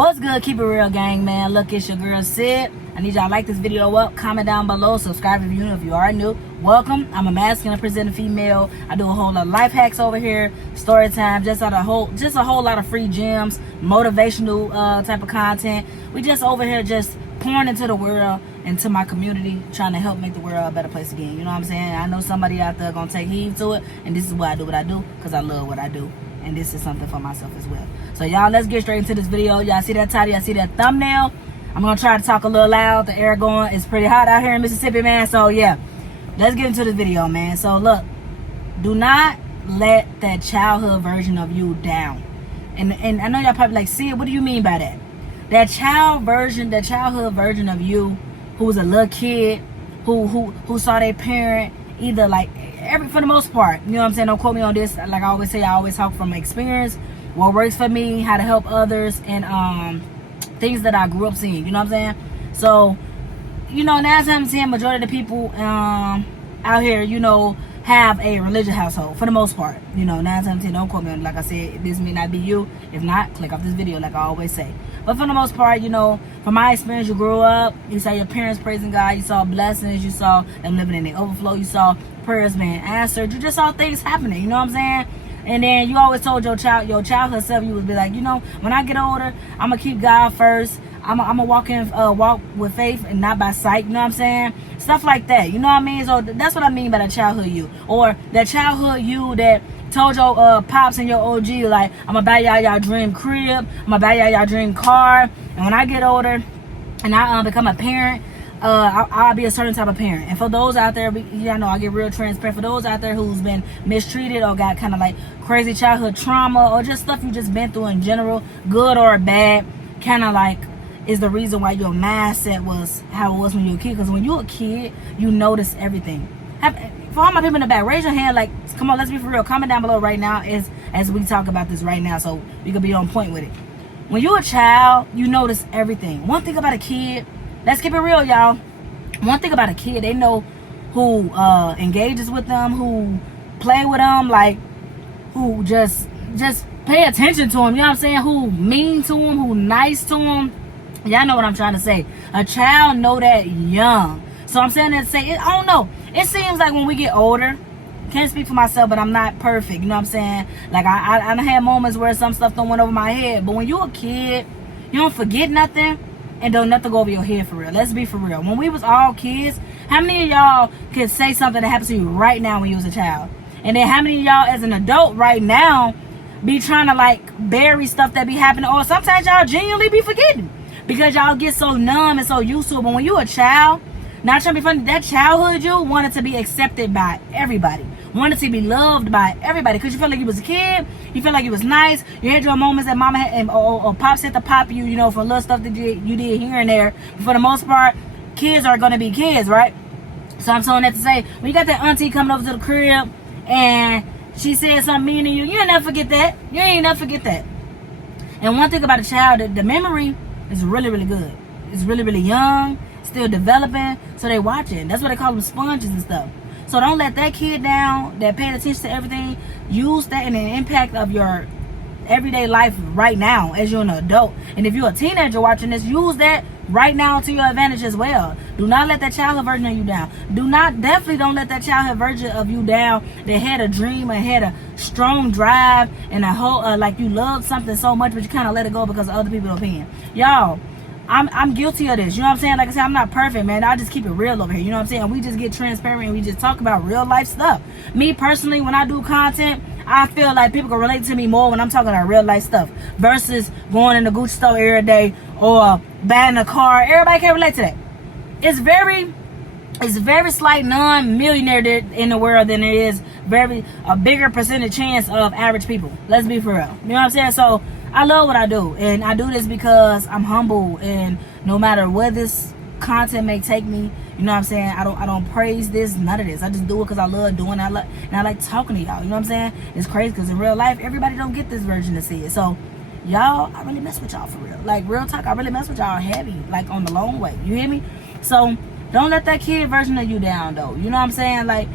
What's good? Keep it real, gang, man. Look, it's your girl Sid. I need y'all to like this video up, comment down below, subscribe if you are new. Welcome. I'm a masculine presenting female. I do a whole lot of life hacks over here, story time, just a whole lot of free gems, motivational type of content. We just over here just pouring into the world, into my community, trying to help make the world a better place again. You know what I'm saying? I know somebody out there gonna take heed to it, and this is why I do what I do, because I love what I do. And this is something for myself as well. So y'all, let's get straight into this video. Y'all see that title? Y'all see that thumbnail? I'm gonna try to talk a little loud. The air going, it's pretty hot out here in Mississippi, man. So yeah, let's get into this video, man. So look, do not let that childhood version of you down. And I know y'all probably like, see, what do you mean by that? That childhood version of you who was a little kid, who saw their parent either like for the most part, you know what I'm saying? Don't quote me on this. Like I always say, I always talk from experience, what works for me, how to help others, and things that I grew up seeing. You know what I'm saying? So, you know, 9 times 10, majority of the people out here, you know, have a religious household for the most part. You know, 9 times 10, don't quote me on it. Like I said, this may not be you. If not, click off this video, like I always say. But for the most part, you know, from my experience, you grew up, you saw your parents praising God, you saw blessings, you saw them living in the overflow, you saw prayers being answered, you just saw things happening, you know what I'm saying? And then you always told your childhood self, you would be like, you know, when I get older, I'm gonna keep God first. I'm gonna walk with faith and not by sight, you know what I'm saying? Stuff like that, you know what I mean? So that's what I mean by the childhood you, or that childhood you that told your pops and your OG, like, I'm gonna buy y'all dream crib, I'm gonna buy y'all dream car, and when I get older and I become a parent, I'll be a certain type of parent. And for those out there, y'all know I get real transparent. For those out there who's been mistreated or got kind of like crazy childhood trauma or just stuff you just been through in general, good or bad, kind of like is the reason why your mindset was how it was when you were a kid. Because when you're a kid, you notice everything. For all my people in the back, raise your hand. Like, come on, let's be for real. Comment down below right now as we talk about this right now, so we can be on point with it. When you're a child, you notice everything. One thing about a kid, let's keep it real, y'all. One thing about a kid, they know who engages with them, who play with them, like who just pay attention to them. You know what I'm saying? Who mean to them, who nice to them. Y'all know what I'm trying to say. A child know that young. So I'm saying that to say, I don't know. It seems like when we get older, can't speak for myself, but I'm not perfect. You know what I'm saying? Like I had moments where some stuff don't went over my head. But when you're a kid, you don't forget nothing. And don't nothing go over your head for real. Let's be for real. When we was all kids, how many of y'all could say something that happened to you right now when you was a child? And then how many of y'all as an adult right now be trying to like bury stuff that be happening? Or sometimes y'all genuinely be forgetting because y'all get so numb and so used to it. But when you a child, not trying to be funny, that childhood you wanted to be accepted by everybody. Wanted to be loved by everybody because you felt like you was a kid, you felt like you was nice, you had your moments that mama had, or pops had to pop you, you know, for little stuff that you did here and there. But for the most part, kids are going to be kids, right? So I'm saying that to say, when you got that auntie coming over to the crib and she said something mean to you, you ain't never forget that. You ain't never forget that. And one thing about a child, the memory is really, really good. It's really, really young, still developing, so they watching. That's what they call them, sponges and stuff. So don't let that kid down that paid attention to everything. Use that in the impact of your everyday life right now as you're an adult. And if you're a teenager watching this, use that right now to your advantage as well. Do not let that childhood version of you down. Definitely don't let that childhood version of you down that had a dream and had a strong drive and a whole, like you loved something so much, but you kind of let it go because of other people's opinion. Y'all, I'm guilty of this. You know what I'm saying? Like I said, I'm not perfect, man. I just keep it real over here. You know what I'm saying? We just get transparent and we just talk about real life stuff. Me personally, when I do content, I feel like people can relate to me more when I'm talking about real life stuff versus going in the Gucci store every day or buying a car. Everybody can relate to that. It's very slight non-millionaire in the world than there is a bigger percentage chance of average people. Let's be for real. You know what I'm saying? So I love what I do, and I do this because I'm humble, and no matter where this content may take me, you know what I'm saying, I don't praise this, none of this. I just do it because I love doing it, and I like talking to y'all. You know what I'm saying? It's crazy because in real life, everybody don't get this version to see it. So y'all, I really mess with y'all for real. Like real talk, I really mess with y'all heavy, like on the long way. You hear me? So don't let that kid version of you down though. You know what I'm saying? Like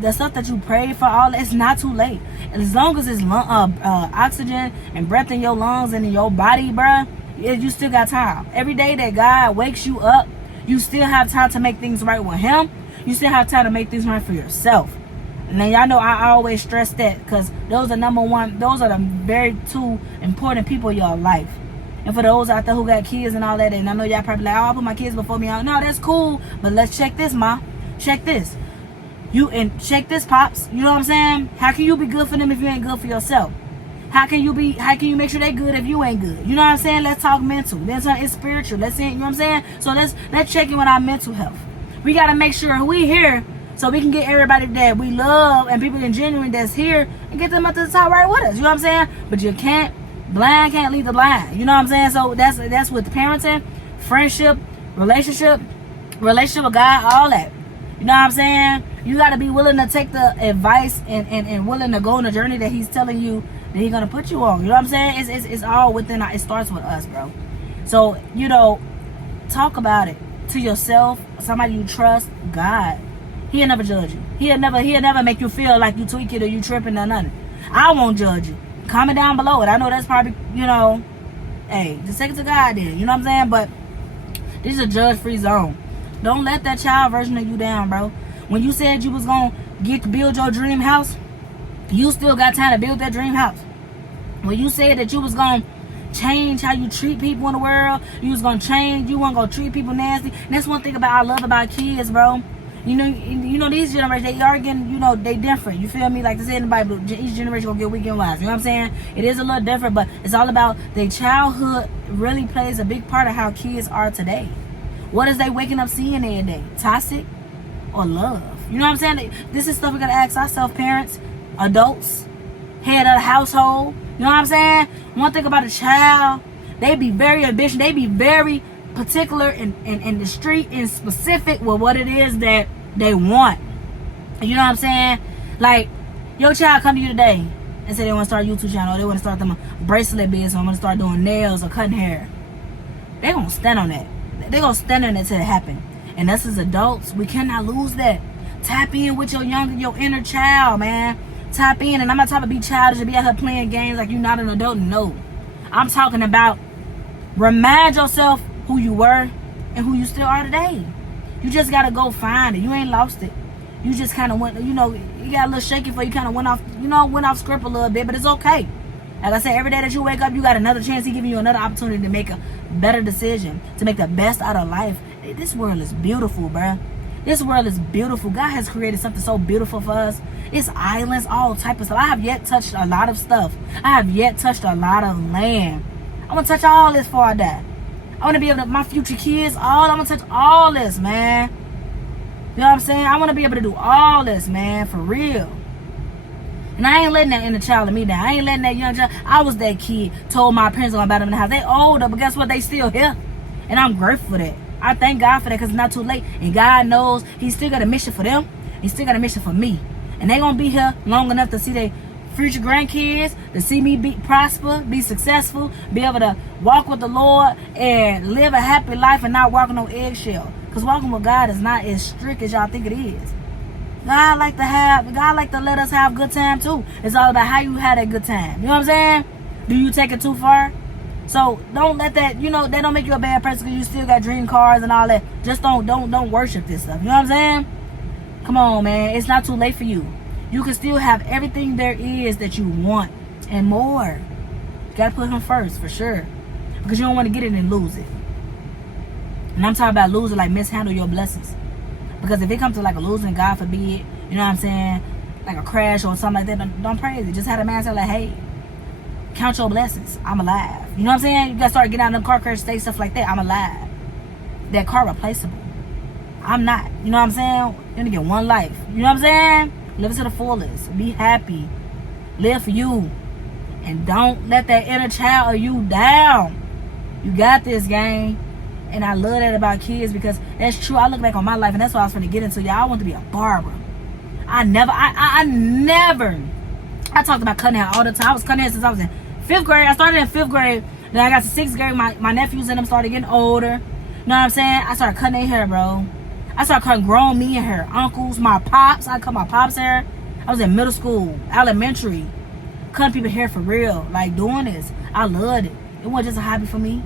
the stuff that you prayed for, all it's not too late. And as long as it's oxygen and breath in your lungs and in your body, bruh, You still got time. Every day that God wakes you up, you still have time to make things right with him. You still have time to make things right for yourself. And then y'all know I always stress that, because those are those are the very two important people in your life. And for those out there who got kids and all that, and I know y'all probably like, oh, I put my kids before me. No, that's cool, but let's check this, ma. Check this. Check this, pops. You know what I'm saying? How can you be good for them if you ain't good for yourself? How can you make sure they good if you ain't good? You know what I'm saying? Let's talk mental. Then it's spiritual. Let's see, you know what I'm saying? So let's check in with our mental health. We gotta make sure we here so we can get everybody that we love and people in genuine that's here and get them up to the top right with us. You know what I'm saying? But you can't, blind can't lead the blind. You know what I'm saying? So that's with parenting, friendship, relationship with God, all that. You know what I'm saying? You got to be willing to take the advice and willing to go on the journey that he's telling you that he's going to put you on. You know what I'm saying? It's all within, it starts with us, bro. So, you know, talk about it to yourself, somebody you trust, God. He'll never judge you. He'll never make you feel like you tweaking or you tripping or nothing. I won't judge you. Comment down below it. I know that's probably, you know, hey, just take it to God then. You know what I'm saying? But this is a judge-free zone. Don't let that child version of you down, bro. When you said you was going to build your dream house, you still got time to build that dream house. When you said that you was going to change how you treat people in the world, you was going to change, you weren't going to treat people nasty. And that's one thing I love about kids, bro. You know these generations, they are getting, you know, they different. You feel me? Like they say in the Bible, each generation gonna get weekend wise. You know what I'm saying? It is a little different, but it's all about their childhood really plays a big part of how kids are today. What is they waking up seeing every day? Toxic or love? You know what I'm saying? This is stuff we gotta ask ourselves, parents, adults, head of the household. You know what I'm saying? One thing about a child, they be very ambitious. They be very particular in the street and specific with what it is that they want. You know what I'm saying? Like, your child come to you today and say they want to start a YouTube channel, or they want to start them a bracelet business, or I'm going to start doing nails or cutting hair. They going to stand on that. They going to stand on it till it happen. And us as adults, we cannot lose that. Tap in with your inner child, man. Tap in. And I'm not talking about be childish and be out here playing games like you're not an adult. No. I'm talking about remind yourself who you were and who you still are today. You just gotta go find it. You ain't lost it. You just kind of went, you know, you got a little shaky for you kind of went off script a little bit, but it's okay. Like I said, every day that you wake up, you got another chance. He giving you another opportunity to make a better decision, to make the best out of life. This world is beautiful, bruh. This world is beautiful. God has created something so beautiful for us. It's islands, all type of stuff. I have yet touched a lot of stuff. I have yet touched a lot of land. I'm gonna touch all this before I die. I want to be able to, my future kids, I'm going to touch all this, man. You know what I'm saying? I want to be able to do all this, man, for real. And I ain't letting that inner child of me down. I ain't letting that young child. I was that kid, told my parents about them in the house. They older, but guess what? They still here. And I'm grateful for that. I thank God for that, because it's not too late. And God knows He still got a mission for them. He still got a mission for me. And they going to be here long enough to see their future grandkids, to see me prosper, be successful, be able to walk with the Lord and live a happy life and not walking on eggshell. Because walking with God is not as strict as y'all think it is. God like to let us have good time too. It's all about how you have that good time. You know what I'm saying? Do you take it too far? So don't let that, you know, that don't make you a bad person because you still got dream cars and all that. Just don't worship this stuff. You know what I'm saying? Come on, man. It's not too late for you. You can still have everything there is that you want and more. You gotta put Him first, for sure. Because you don't want to get it and lose it. And I'm talking about losing, like mishandle your blessings. Because if it comes to like a losing, God forbid, you know what I'm saying, like a crash or something like that, don't praise it. Just have a man say like, hey, count your blessings. I'm alive. You know what I'm saying? You gotta start getting out of them car crash state, stuff like that. I'm alive. That car replaceable. I'm not. You know what I'm saying? You're gonna get one life. You know what I'm saying? Live it to the fullest. Be happy. Live for you. And don't let that inner child of you down. You got this, gang. And I love that about kids, because that's true. I look back on my life, and that's what I was going to get into. Y'all, I want to be a barber. I talked about cutting hair all the time. I was cutting hair since I was in 5th grade. I started in 5th grade. Then I got to 6th grade. My nephews and them started getting older. You know what I'm saying? I started cutting their hair, bro. I started cutting grown men hair. Uncles, my pops. I cut my pops' hair. I was in middle school, elementary. Cutting people hair for real. Like, doing this. I loved it. It wasn't just a hobby for me.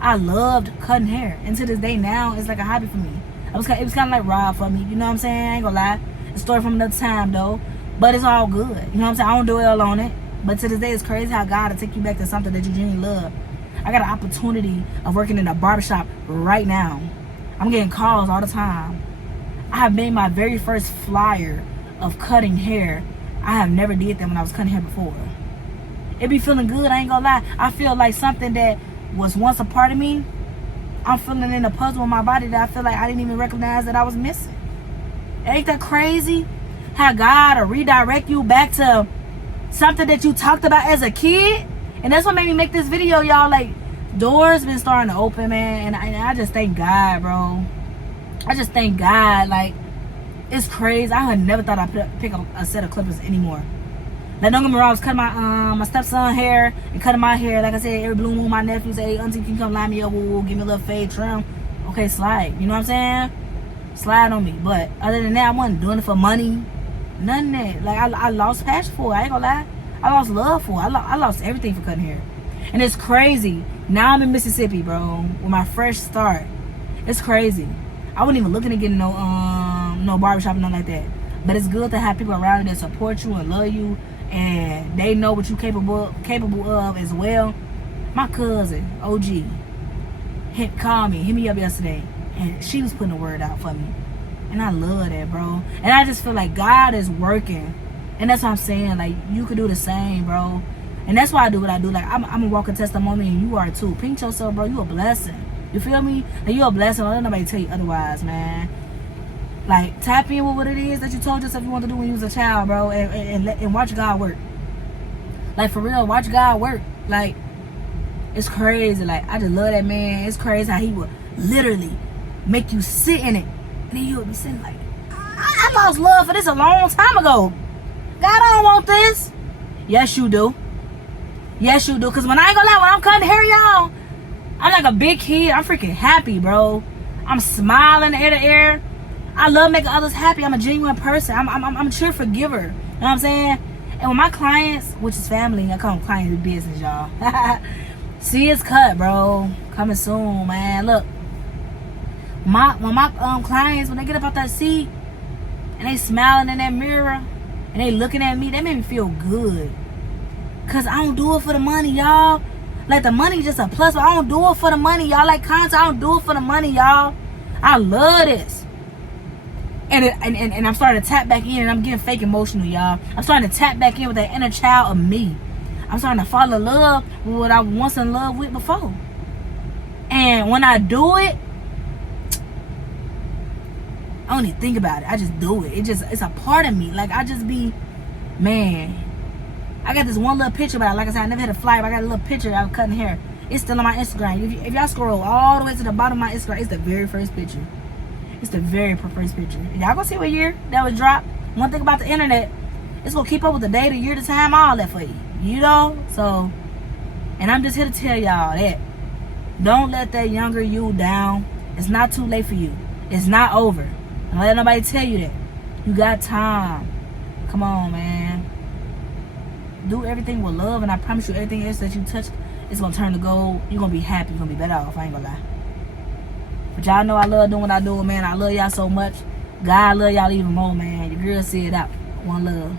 I loved cutting hair, and to this day now, it's like a hobby for me. It was kind of like Rob for me, you know what I'm saying? I ain't gonna lie. It's a story from another time though, but it's all good. You know what I'm saying? I don't dwell on it, but to this day, it's crazy how God will take you back to something that you genuinely love. I got an opportunity of working in a barbershop right now. I'm getting calls all the time. I have made my very first flyer of cutting hair. I have never did that when I was cutting hair before. It be feeling good, I ain't gonna lie. I feel like something that was once a part of me, I'm feeling in a puzzle in my body that I feel like I didn't even recognize that I was missing. Ain't that crazy? How God will redirect you back to something that you talked about as a kid. And that's what made me make this video, y'all. Like, doors been starting to open, man. And I just thank God, bro. I just thank God. Like, it's crazy. I had never thought I'd pick up a set of clippers anymore. Like, don't get me wrong, I was cutting my stepson hair and cutting my hair. Like I said, every blue moon, my nephew say, hey, auntie, can you come line me up? Woo, give me a little fade trim. Okay, slide. You know what I'm saying? Slide on me. But other than that, I wasn't doing it for money. None of that. Like, I lost passion for it. I ain't gonna lie. I lost love for it. I lost everything for cutting hair. And it's crazy. Now I'm in Mississippi, bro, with my fresh start. It's crazy. I wasn't even looking to get no barbershop or nothing like that. But it's good to have people around you that support you and love you, and they know what you're capable of as well. My cousin, OG, called me, hit me up yesterday, and she was putting the word out for me. And I love that, bro. And I just feel like God is working. And that's what I'm saying. Like, you could do the same, bro. And that's why I do what I do. Like, I'm a walking testimony, and you are too. Pinch yourself, bro. You a blessing. You feel me? Like, you a blessing. Don't let nobody tell you otherwise, man. Like, tap in with what it is that you told yourself you want to do when you was a child, bro. And watch God work. Like, for real, watch God work. Like, it's crazy. Like, I just love that man. It's crazy how he would literally make you sit in it. And then you would be sitting like, I lost love for this a long time ago. God, I don't want this. Yes, you do. Yes, you do. Because when I ain't gonna lie, when I'm cutting hair, y'all, I'm like a big kid. I'm freaking happy, bro. I'm smiling ear to ear. I love making others happy. I'm a genuine person. I'm a cheer forgiver. You know what I'm saying? And with my clients, which is family, I call them clients in business, y'all. See, it's cut, bro. Coming soon, man. Look, when my clients, when they get up out that seat and they smiling in that mirror and they looking at me, that made me feel good. Cause I don't do it for the money, y'all. Like, the money just a plus, but I don't do it for the money, y'all. Like, content, I don't do it for the money, y'all. I love this. And I'm starting to tap back in, and I'm getting fake emotional, y'all. I'm starting to tap back in with that inner child of me. I'm starting to fall in love with what I was once in love with before. And when I do it, I don't even think about it. I just do it. It's a part of me. Like, I just be, man. I got this one little picture, but like I said, I never had a flyer, but I got a little picture I was cutting hair. It's still on my Instagram. If y'all scroll all the way to the bottom of my Instagram, it's the very first picture. It's the very first picture. Y'all gonna see what year that was dropped. One thing about the internet, it's gonna keep up with the day, the year, the time, all that for you. You know? So, and I'm just here to tell y'all that don't let that younger you down. It's not too late for you. It's not over. Don't let nobody tell you that. You got time. Come on, man. Do everything with love, and I promise you, everything else that you touch, it's gonna turn to gold. You're gonna be happy. You're gonna be better off. I ain't gonna lie. But y'all know I love doing what I do, man. I love y'all so much. God love y'all even more, man. Your girl said it out. One love.